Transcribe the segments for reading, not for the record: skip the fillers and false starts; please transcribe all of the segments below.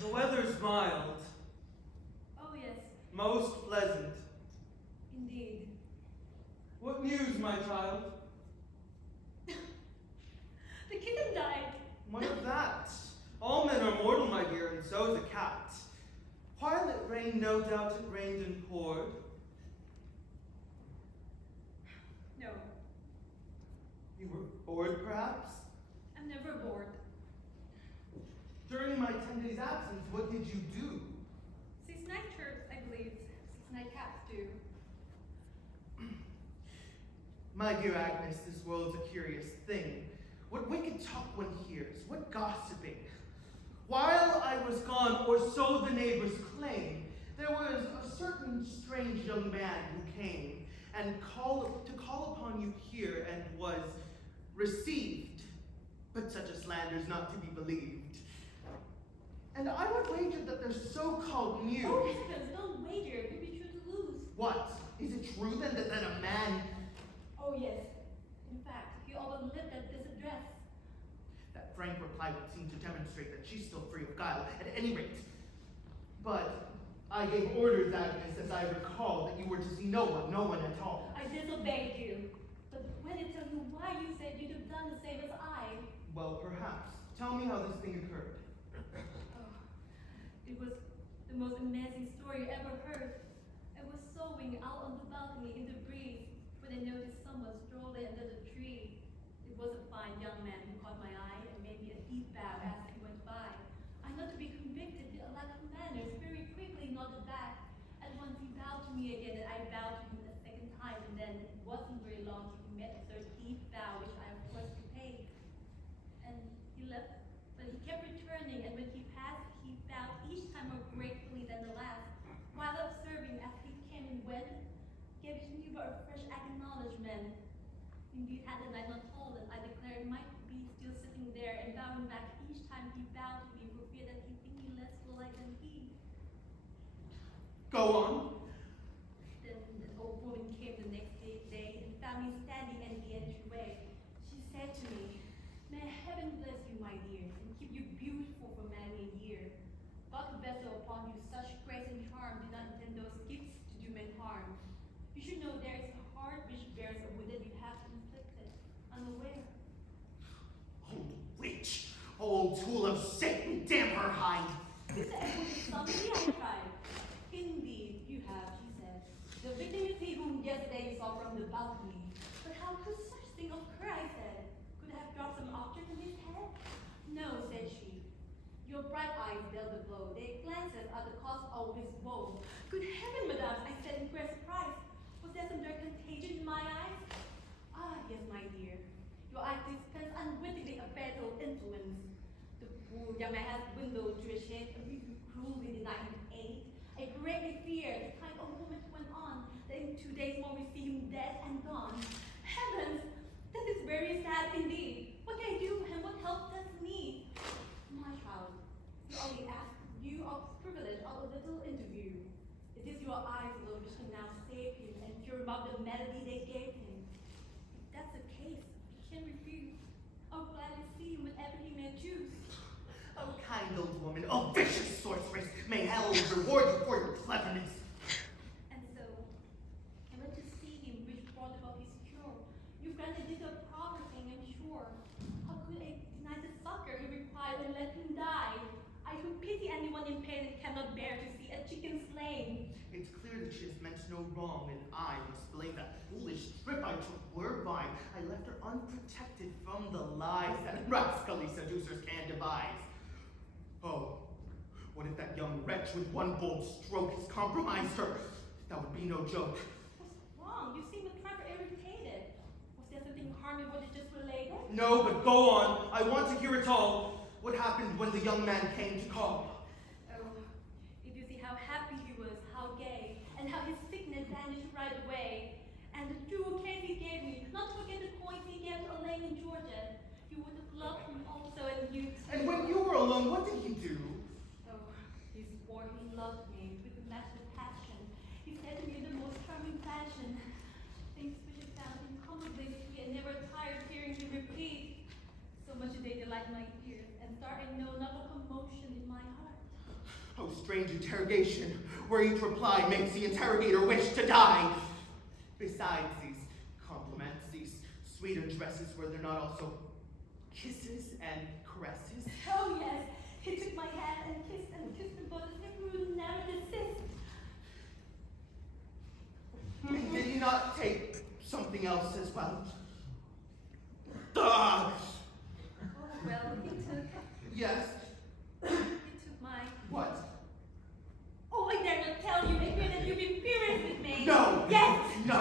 The weather's mild, Oh, yes, most pleasant. indeed. What news, my child? The kitten died. What of that? All men are mortal, my dear, and so's a cat. While it rained, no doubt it rained and poured. No, You were bored, perhaps? I'm never bored. During my 10 days' absence, what did you do? 6 nightshirts, I believe. 6 nightcaps too. My dear Agnes, this world's a curious thing. What wicked talk one hears, what gossiping. While I was gone, or so the neighbors claim, there was a certain strange young man who came and called upon you here and was received. But such a slander is not to be believed. And I would wager that their so-called news... Oh, heavens, don't wager. You'll be sure to lose. What? Is it true then that a man... Oh, yes. In fact, he often lived at this address. That frank reply would seem to demonstrate that she's still free of guile, at any rate. But I gave orders, Agnes, as I recall, that you were to see no one at all. I disobeyed you. But when I tell you why, you said you'd have done the same as I. Well, perhaps. Tell me how this thing occurred. Oh, it was the most amazing story you ever heard. I was sewing out on the balcony in the breeze when I noticed someone strolling under the tree. It was a fine young man who caught my eye and made me a deep bow as he went by. I not to be convicted did a lack of manners, very quickly nodded back. At once he bowed to me again, and I bowed to him a second time, and then it wasn't very long till he met a third deep bow, which I of course repaid. And he left, but he kept returning, and when he passed, he bowed each time more gratefully than the last. While observing as he came and went, gave me but a fresh acknowledgement. Indeed, had the night not fallen, I declare it might be still sitting there and bowing back each time he bowed to me for fear that he think me less polite than he. Go on. Then an old woman came the next day and found me standing in the entryway. She said to me, "May heaven bless you, my dear, and keep you beautiful for many a year. God to bestow upon you such grace and charm did not intend those gifts to do men harm. You should know there is a heart which bears a wound that you have inflicted, unaware." Old witch! Old tool of Satan! Damn her hide! You said I would somebody, I cried. "Indeed, you have," she said. "The victim you see whom yesterday you saw from the balcony. But how could such thing occur?" I said. "Could I have dropped some object on his head?" "No," said she. "Your bright eyes dealt the blow. They glanced at the cause of his woe." "Good heaven, madame," I said in great surprise. "Was there some dark contagion in my eyes?" "Ah, yes, my dear. Your eyes dispense unwittingly a fatal influence. The poor young man has dwindled to a shade of you cruelly denied him aid. I greatly fear the kind of woman went on, that in 2 days more we see him dead and gone. Heavens, that is very sad indeed. What can I do and what help does he need?" "My child, you only ask you of the privilege of a little interview. It is your eyes alone which can now save him and cure him of the malady they gave him. If that's the case, he can refuse. I'll gladly see him whenever he may choose." Oh, kind old woman, oh, vicious sorceress, may hell reward you for your cleverness. And so, I went to see him, which brought about his cure. You granted did a proper thing, I'm sure. How could I deny the succor he required and let him die? I who pity anyone in pain and cannot bear to see a chicken slain. It's clear that she has meant no wrong, and I must blame that foolish trip I took whereby I left her unprotected from the lies that rascally seducers can devise. Oh, what if that young wretch with one bold stroke has compromised her? That would be no joke. What's wrong? You seem a trifle irritated. Was there something harming what you just related? No, but go on. I want to hear it all. What happened when the young man came to call? Oh, if you see how happy he was, how gay, and how his sickness vanished right away. And the jewel case he gave me, not to forget the coins he gave to Elaine in Georgia. You would have loved him also, and you too. And when you were alone, what did he do? Oh, he swore he loved me with a massive passion. He said to me in the most charming fashion, things which I found incomparably sweet and never tired of hearing him repeat. So much did they delight my ears, and start I know not a commotion in my heart. Oh, strange interrogation, where each reply makes the interrogator wish to die. Besides these compliments, these sweet addresses, were there not also kisses and caresses? Oh yes, he took my hand and kissed them both as if we would never desist. Did he not take something else as well? Ah! Oh well, he took Yes. my. What? Oh, I dare not tell you. I fear that you'll be furious with me. No. Yes. No.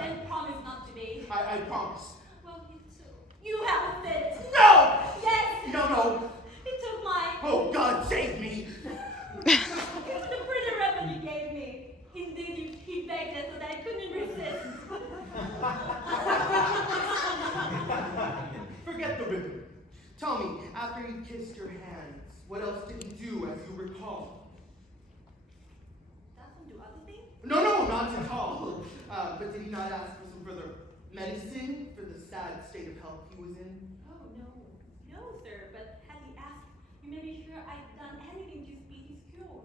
Then promise not to be. I promise. Well, he took. You have a fit. No. Yes. No. He took my. Oh, God save me. The pretty ribbon you gave me. Indeed, he begged it so that I couldn't resist. Forget the ribbon. Tell me, after you kissed your hands, what else did he do as you recall? Doesn't do other things? No, not at all. But did he not ask for some further medicine for the sad state of health he was in? Oh, no, sir. But had he asked, you may be sure I'd done anything to speed his cure.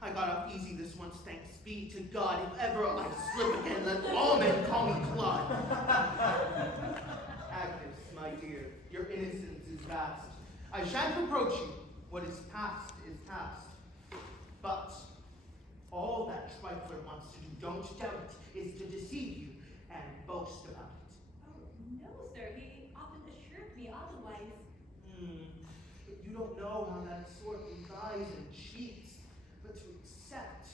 I got off easy this once, thanks be to God. If ever I slip again, let all men call me Claude. Agnes, my dear, your innocence is vast. I shan't reproach you. What is past is past. But all that trifler wants to do, don't doubt it, is to deceive you and boast about it. Oh, no, sir. He often assured me otherwise. But you don't know how that sort with eyes and cheeks, but to accept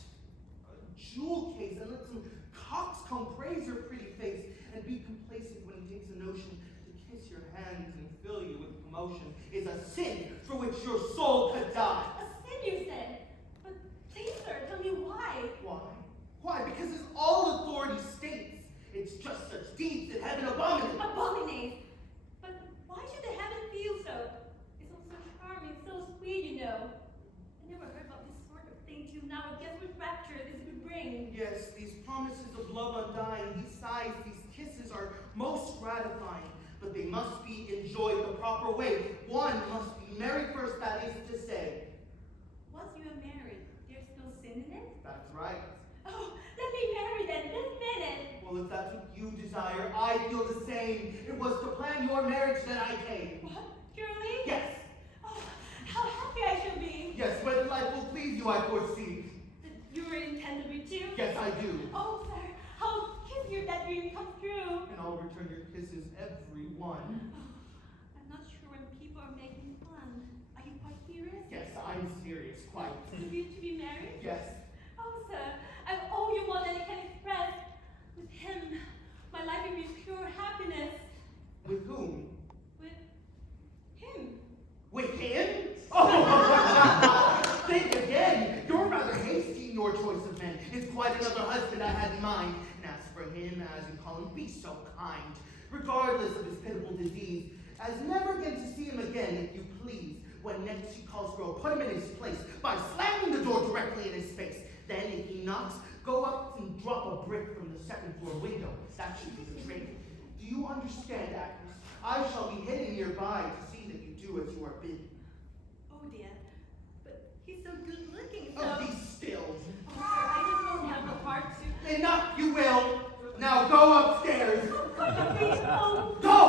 a jewel case and let some coxcomb praise your pretty face and be complacent when he takes a notion to kiss your hands and fill you with commotion is a sin for which your soul could die. A sin, you said. But please, sir, tell me why. Why? Because as all authority states, it's just such deeds that heaven abominates. Abominates? But why should the heaven feel so? It's all so charming, so sweet, you know. I never heard about this sort of thing till now. Guess what rapture this would bring. Yes, these promises of love undying, these sighs, these kisses are most gratifying, but they must be enjoyed the proper way. One must be married first, that is to say. Once you are married, there's no sin in it? That's right. Oh, let me marry then, this minute. Well, if that's what you desire, I feel the same. It was to plan your marriage that I came. What? Surely? Yes. Oh, how happy I shall be. Yes, whether life will please you, I foresee. You were intended me too? Yes, I do. Oh, sir, how kiss you that dream come true. And I'll return your kisses, every one. Oh, I'm not sure when people are making fun. Are you quite serious? Yes, I'm serious, quite. Is it to be married? Yes. Oh, sir, I owe you more than I can express. With him, my life will be pure happiness. With whom? With him. With him? Oh! Think again. You're rather hasty in your choice of men. It's quite another husband I had in mind. And as for him, as you call him, be so kind, regardless of his pitiful disease, as never again to see him again, if you please. When next he calls for, put him in his place by slamming the door directly in his face. Then, if he knocks, go up and drop a brick from the second floor window. That should be the trick. Do you understand, Agnes? I shall be hidden nearby to see that you do as you are bidden. Oh, dear. But he's so good looking, so... Oh, be still. Oh, sir, I just don't have the heart to... Enough, you will. Now go upstairs. Oh, Go!